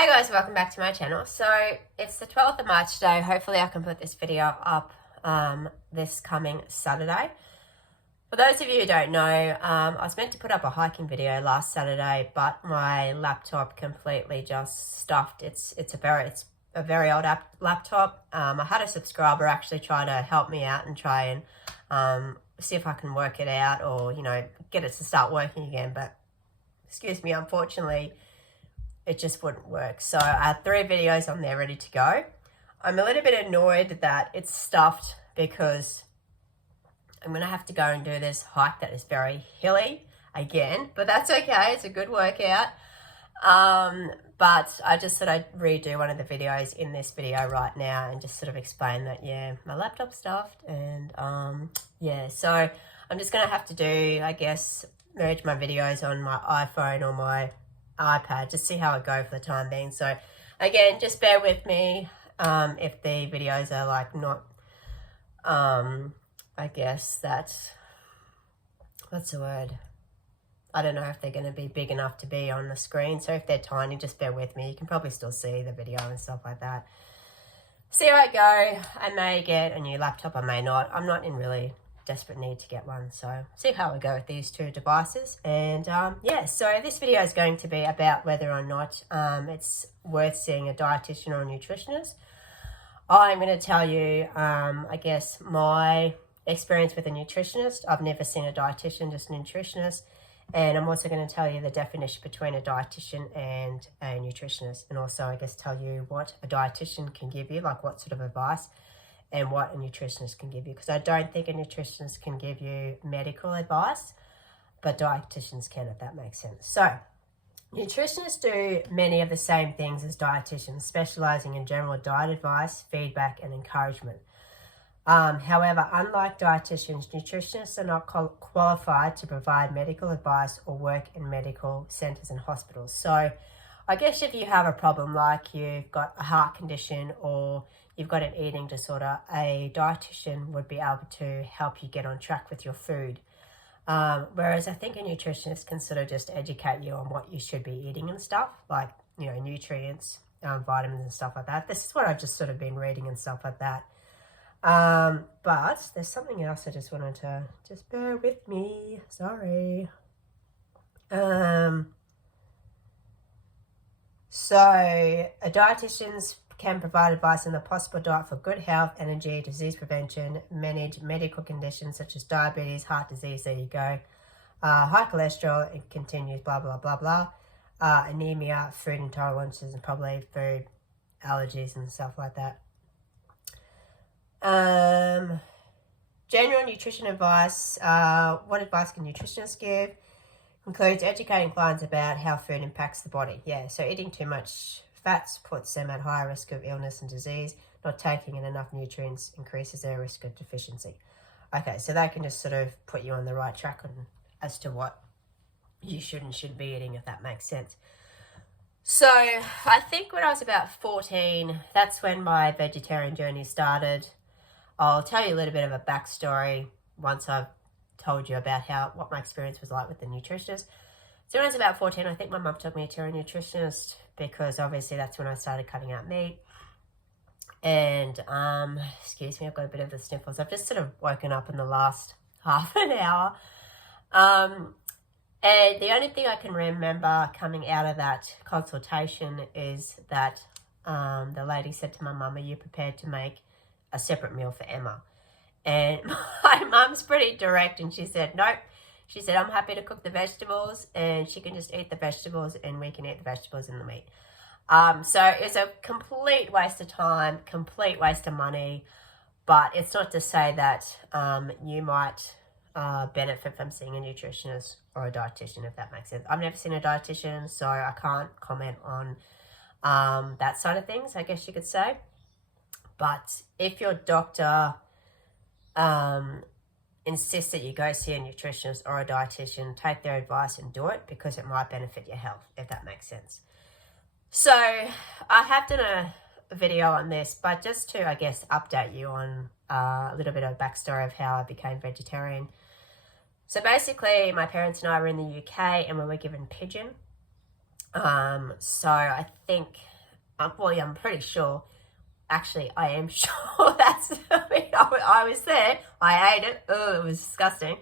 Hi guys, welcome back to my channel. So it's the 12th of March today. Hopefully I can put this video up this coming Saturday. For those of you who don't know, I was meant to put up a hiking video last Saturday, but my laptop completely just stuffed. It's a very old laptop. I had a subscriber actually try to help me out and try and see if I can work it out, or get it to start working again. But excuse me, unfortunately, it just wouldn't work. So I had 3 videos on there ready to go. I'm a little bit annoyed that it's stuffed because I'm going to have to go and do this hike that is very hilly again, but that's okay. It's a good workout. But I just thought I'd redo one of the videos in this video right now and just sort of explain that, yeah, my laptop's stuffed. And yeah, so I'm just going to have to do, I guess, merge my videos on my iPhone or my iPad, just see how it goes for the time being. So again, just bear with me if the videos are like not I guess that's, what's the word, I don't know if they're going to be big enough to be on the screen. So if they're tiny, just bear with me. You can probably still see the video and stuff like that. See how I go. I may get a new laptop, I may not. I'm not in really desperate need to get one, so see how we go with these 2 devices. And yeah, so this video is going to be about whether or not it's worth seeing a dietitian or a nutritionist. I'm going to tell you I guess my experience with a nutritionist. I've never seen a dietitian, just a nutritionist. And I'm also going to tell you the definition between a dietitian and a nutritionist, and also I guess tell you what a dietitian can give you, like what sort of advice, and what a nutritionist can give you, because I don't think a nutritionist can give you medical advice, but dietitians can, if that makes sense. So nutritionists do many of the same things as dietitians, specializing in general diet advice, feedback, and encouragement. However, unlike dietitians, nutritionists are not qualified to provide medical advice or work in medical centers and hospitals. So I guess if you have a problem like you've got a heart condition or you've got an eating disorder, a dietitian would be able to help you get on track with your food. Whereas I think a nutritionist can sort of just educate you on what you should be eating and stuff, like, nutrients, vitamins and stuff like that. This is what I've just sort of been reading and stuff like that. But there's something else I just wanted to, just bear with me, sorry. So a dietitians can provide advice on the possible diet for good health, energy, disease prevention, manage medical conditions such as diabetes, heart disease, there you go, high cholesterol, it continues, blah, blah, blah, blah, anemia, food intolerances, and probably food allergies and stuff like that. General nutrition advice. What advice can nutritionists give? Includes educating clients about how food impacts the body. Yeah, so eating too much fats puts them at higher risk of illness and disease. Not taking in enough nutrients increases their risk of deficiency. Okay, so they can just sort of put you on the right track as to what you should and shouldn't be eating, if that makes sense. So I think when I was about 14, that's when my vegetarian journey started. I'll tell you a little bit of a backstory once I've told you about what my experience was like with the nutritionist. So when I was about 14, I think my mum took me to a nutritionist because obviously that's when I started cutting out meat. And excuse me, I've got a bit of the sniffles. I've just sort of woken up in the last half an hour. And the only thing I can remember coming out of that consultation is that the lady said to my mum, "Are you prepared to make a separate meal for Emma?" And my mum's pretty direct, and she said, "Nope." She said, "I'm happy to cook the vegetables, and she can just eat the vegetables, and we can eat the vegetables and the meat." So it's a complete waste of time, complete waste of money, but it's not to say that you might benefit from seeing a nutritionist or a dietitian, if that makes sense. I've never seen a dietitian, so I can't comment on that side of things, I guess you could say. But if your doctor insists that you go see a nutritionist or a dietitian, take their advice and do it, because it might benefit your health, if that makes sense. So I have done a video on this, but just to, I guess, update you on a little bit of backstory of how I became vegetarian. So basically, my parents and I were in the UK and we were given pigeon. So I think, well, yeah, I'm pretty sure. Actually, I am sure that's, I was there. I ate it. Oh, it was disgusting.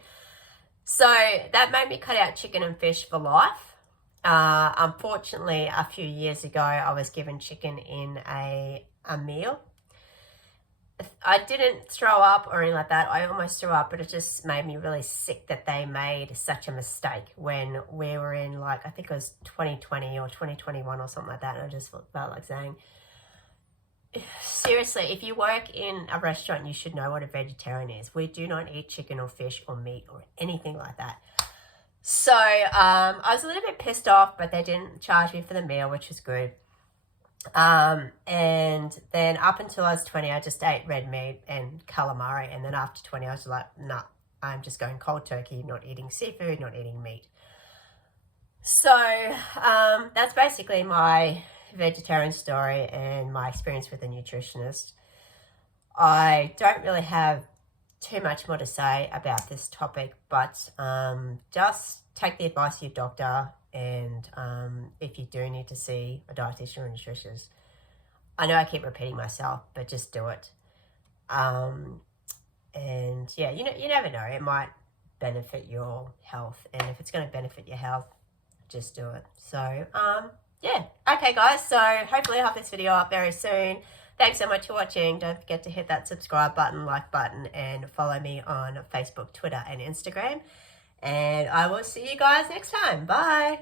So that made me cut out chicken and fish for life. Unfortunately, a few years ago, I was given chicken in a meal. I didn't throw up or anything like that. I almost threw up, but it just made me really sick that they made such a mistake when we were in, like, I think it was 2020 or 2021 or something like that. And I just felt like saying, seriously, if you work in a restaurant, you should know what a vegetarian is. We do not eat chicken or fish or meat or anything like that. So I was a little bit pissed off, but they didn't charge me for the meal, which was good. And then up until I was 20, I just ate red meat and calamari. And then after 20, I was like, nah, I'm just going cold turkey, not eating seafood, not eating meat. So that's basically my vegetarian story and my experience with a nutritionist. I don't really have too much more to say about this topic, but just take the advice of your doctor. And if you do need to see a dietitian or a nutritionist, I know I keep repeating myself, but just do it. And yeah, you never know. It might benefit your health. And if it's going to benefit your health, just do it. So, yeah. Okay, guys. So hopefully I'll have this video up very soon. Thanks so much for watching. Don't forget to hit that subscribe button, like button, and follow me on Facebook, Twitter, and Instagram. And I will see you guys next time. Bye.